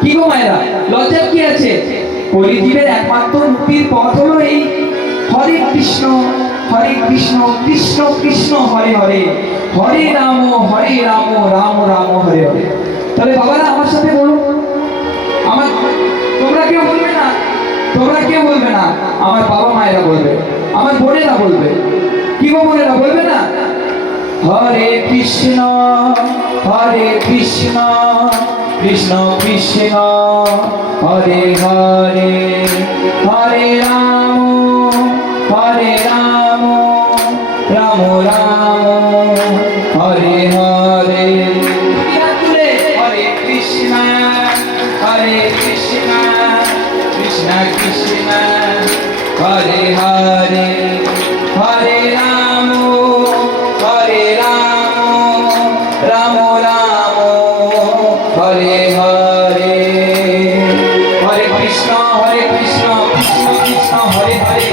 কি গো মায়েরা, লজ্জার কি আছে? কলিজীবের একমাত্র মুক্তির পথ হলো এই হরে কৃষ্ণ কৃষ্ণ কৃষ্ণ হরে হরে, হরে রাম রাম রাম হরে হরে। তাহলে বাবারা আমার সাথে বলুন, আমার তোমরা কেউ বলবে না, আমার বাবা মায়েরা বলবে, আমার বোনেরা বলবে। কি গো বোনেরা, বলবে না? হরে কৃষ্ণ কৃষ্ণ কৃষ্ণ হরে হরে, হরে রাম রাম রাম হরে হরে। হরে কৃষ্ণ কৃষ্ণ কৃষ্ণ হরে হরে, হরে রাম রাম রাম হরে হরে। হরে কৃষ্ণ কৃষ্ণ কৃষ্ণ হরে হরে,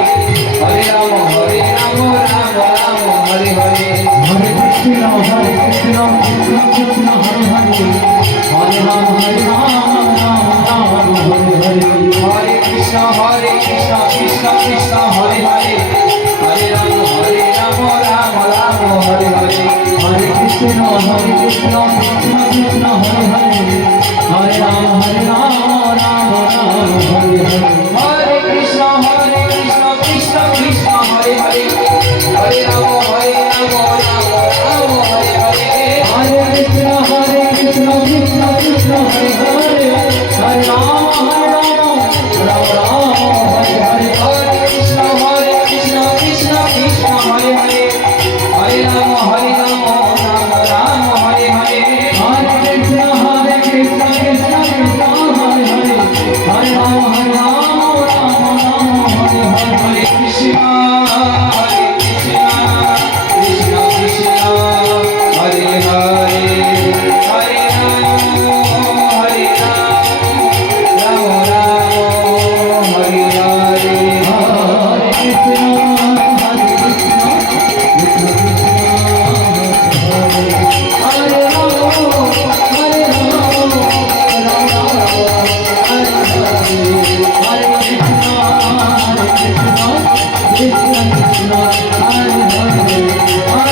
হরে রাম রাম রাম হরে হরে। হরে কৃষ্ণ কৃষ্ণ কৃষ্ণ হরে হরে, হরে রাম রাম রাম হরে হরে। হরে কৃষ্ণ কৃষ্ণ কৃষ্ণ হরে হরে, হরে রাম রাম রাম হরে হরে। হরে কৃষ্ণ কৃষ্ণ কৃষ্ণ হরে হরে, হরে রাম রাম রাম হরে হরে। হরে কৃষ্ণ কৃষ্ণ কৃষ্ণ হরে হরে, হরে রাম রাম রাম হরে হরে। হরে কৃষ্ণ কৃষ্ণ কৃষ্ণ হরে হরে, হরে রাম রাম রাম হরে হরে। হরে কৃষ্ণ কৃষ্ণ কৃষ্ণ হরে হরে, হরে রাম রাম রাম হরে হরে। হরে কৃষ্ণ কৃষ্ণ কৃষ্ণ হরে হরে, হরে রাম রাম রাম হরে হরে। হরে কৃষ্ণ কৃষ্ণ কৃষ্ণ হরে হরে, হরে রাম রাম রাম হরে হরে। হরে কৃষ্ণ হরে রাম হরে রাম, রাম রাম হরে হরে। হরে কৃষ্ণ কৃষ্ণ কৃষ্ণ হরে হরে,